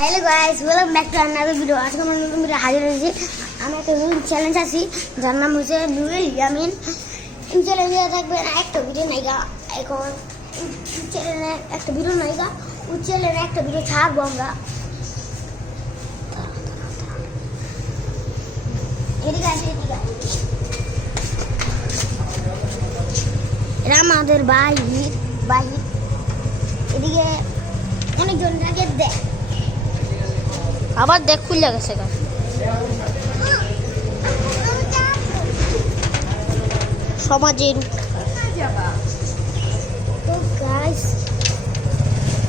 Hello guys, welcome back to another video. আজকে আমরা নতুন ভিডিও হাজির হয়েছি। আমি একটা নতুন চ্যালেঞ্জ আছি, যার নাম হচ্ছে নুরুল ইয়ামিন। এই চ্যালেঞ্জে থাকবে একটা ভিডিও নায়িকা। এখন চ্যানেলে একটা ভিডিও নায়িকা, ওই চ্যানেলে একটা ভিডিও ছাড়বো আমরা। এদিকে আসে, এদিকে। এটা আমাদের বাহির বাহির। এদিকে অনেকজন থাকে, দেখ আবার দেখ খুলে গেছে গা। সমাজের তো গাইস,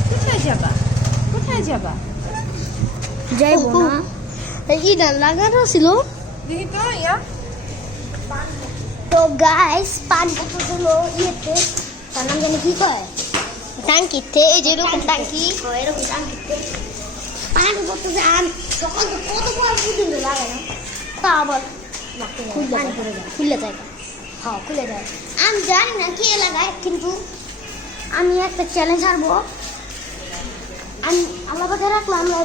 কোথায় যাবা? কোথায় যাবা? যাইবো না। এইটা লাগানো ছিল। দেখি তো ইয়া তো গাইস, পান বোতল হলো ইয়েতে, তার নাম জানি কি কয়, ট্যাঙ্কিতে, এই যে এরকম ট্যাঙ্কি। এরকম টাঙ্কিতে পান বোতল আন সকাল তো কত পর পর্যন্ত লাগে না, তা আবার খুলে যায়। হ্যাঁ, খুলে যায়। আমি জানি না কি লাগায়, কিন্তু আমি একটা চ্যালেঞ্জ হারবো। আমি আল্লাহ পাকে রাখলাম, আমরা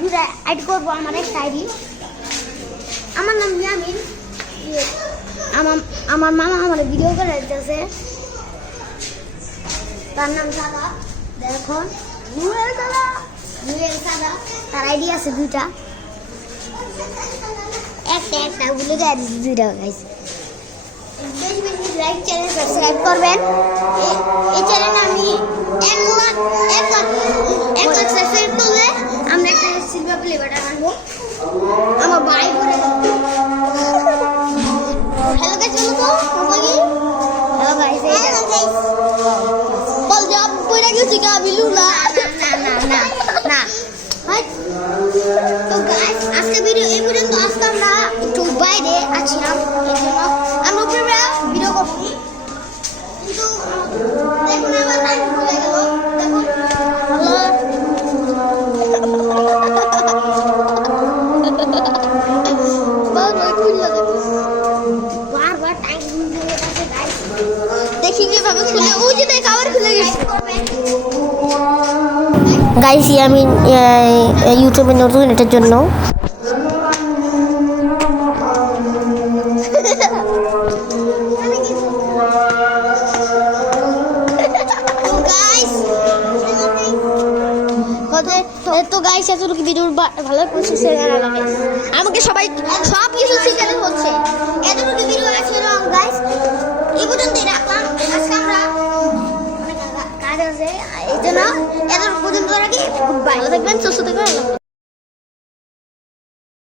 দুটা অ্যাড করবো। আমার একটা আইডি, আমার নাম ইয়ামিন। আমার মামা আমার ভিডিও করে দিতেছে, তার নাম সাদা। দেখুন, নুয়েল সাদা, তার আইডি আছে দুইটা। একটা ভুলে যায় দুইটা গাইস। বেশি লাইক, চ্যানেল সাবস্ক্রাইব করবেন। এই চ্যানেলে আমি 1 লাখ সাবস্ক্রাইব করলে আমরা একটা সিলভার প্লে বাটন আনবো। আমার ভাই করে হ্যালো গাইস, বলো তো কি? হ্যালো গাইস, বল যাব কইরা গেছি গা বিলুলা। না হাই। তো গাইস, আজকে এই পর্যন্ত। আজকে আমরা একটু বাইরে আছিলাম, এই জন্য আমরা উপরে ভিডিও করছি, কিন্তু দেখুন আমার টাইম চলে গেল। দেখুন, বারবার টাইম চলে যাচ্ছে গাইস। দেখি কিভাবে খুলে। ওই যে দেখ আবার খুলে গেছে। গাইস, আমি ইউটিউবে নতুন, এটার জন্য তো গাইস, এতটুকু ভিডিও ভালো করছে, আমাকে সবাই সব কিছু শিখাতে হচ্ছে। এতটুকু ভিডিও আছে গাইস, এই পর্যন্তই রাখলাম। আজকে আমরা কাজ আছে, এই জন্য এতটুকু পর্যন্ত রাখি। ভালো থাকবেন, সুস্থ থাকবেন।